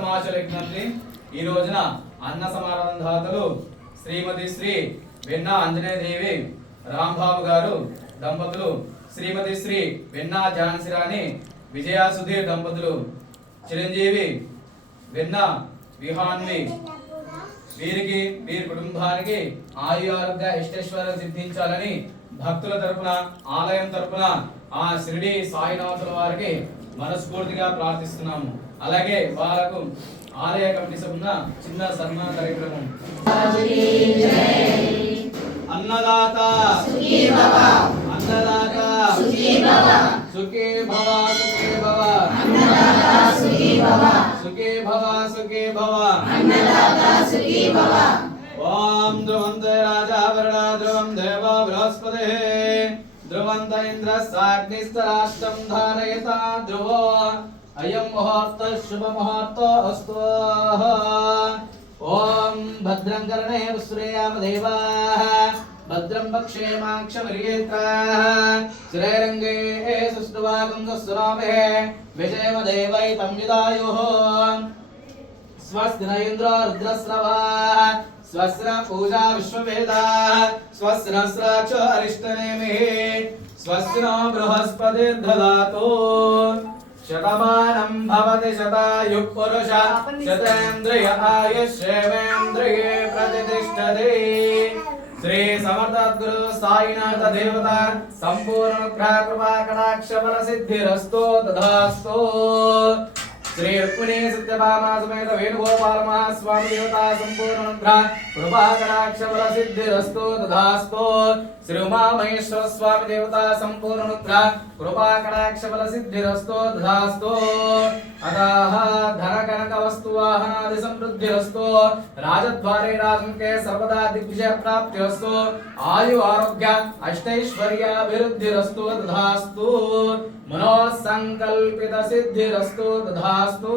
ఉత్తమాచల విజ్ఞప్తి ఈ రోజున అన్న సమారాధన దాతలు శ్రీమతి శ్రీ వెన్నా ఆంజనేయదేవి రాంబాబు గారు దంపతులు, శ్రీమతి శ్రీ వెన్నా ఝాన్సీరాణి విజయ సుధీర్ దంపతులు, చిరంజీవి వెన్నా విహాన్వి వీరికి వీరి కుటుంబానికి ఆయు ఆరోగ్య ఇష్టేశ్వరం సిద్ధించాలని భక్తుల తరపున ఆలయం తరపున ఆ షిరిడి సాయినాథుల వారికి మనస్ఫూర్తిగా ప్రార్థిస్తున్నాము. అలాగే వారికి ఆలయ కమిటీ సభ్యుల చిన్న సన్మాన కార్యక్రమం. అన్నదాత సుఖీ భవ, అన్నదాత సుఖీ భవ, సుఖీ భవ, సుఖీ భవ, అన్నదాత సుఖీ భవ, సుఖీ భవ, సుఖీ భవ, అన్నదాత సుఖీ భవ. ఓం ధ్రువంతే రాజా వరుణా ధ్రువం దేవో బృహస్పతిః ధ్రువంత ఇంద్రస్యాగ్నిస్తరాష్టం ధారయతా ధ్రువో అయం ముహూర్త శుభ ముహూర్త అస్తు. ఓం భద్రం కర్ణే శ్రేయామ దేవాః భద్రం పక్షేమాక్షమర్యేత్రాః శ్రేరంగే సుష్ఠువాగం సురామే విజయమ దేవైతం విదాయుః. స్వస్తి న ఇంద్రో రుద్రస్రవాః స్వస్తి న పూజా విశ్వవేదాః స్వస్తి నస్రాక్షో అరిష్టనేమిః స్వస్తి నో బృహస్పతిర్దధాతు. శతమానం భవతి శతాయుః పురుష శతేంద్రియ ఆయుష్యేవేంద్రియే ప్రతిష్ఠతి. శ్రీ సమర్థద్గురు సాయినాథ దేవత సంపూర్ణ అనుగ్రహ కృపా కటాక్ష బల సిద్ధిరస్తు తథాస్తు. శ్రీ రుక్మిణీ సత్యభామా సమేత వేణుగోపాల మహాస్వామి దేవత సంపూర్ణ అనుగ్రహ కృపా కటాక్ష బల సిద్ధిరస్తు తథాస్తు. శ్రీ ఉమామహేశ్వర స్వామి దేవత సంపూర్ణ అనుగ్రహ కృపా కటాక్ష బల సిద్ధిరస్తు తథాస్తు. అతః ధన కనక వస్తు వాహనాది సమృద్ధిరస్తు. రాజద్వారే రాజముఖే సర్వదా దిగ్విజయ ప్రాప్తిరస్తు. ఆయు ఆరోగ్య అష్టైశ్వర్యాభివృద్ధిరస్తు తథాస్తు. మనో సంకల్పిత సిద్ధిరస్తు తథాస్తు.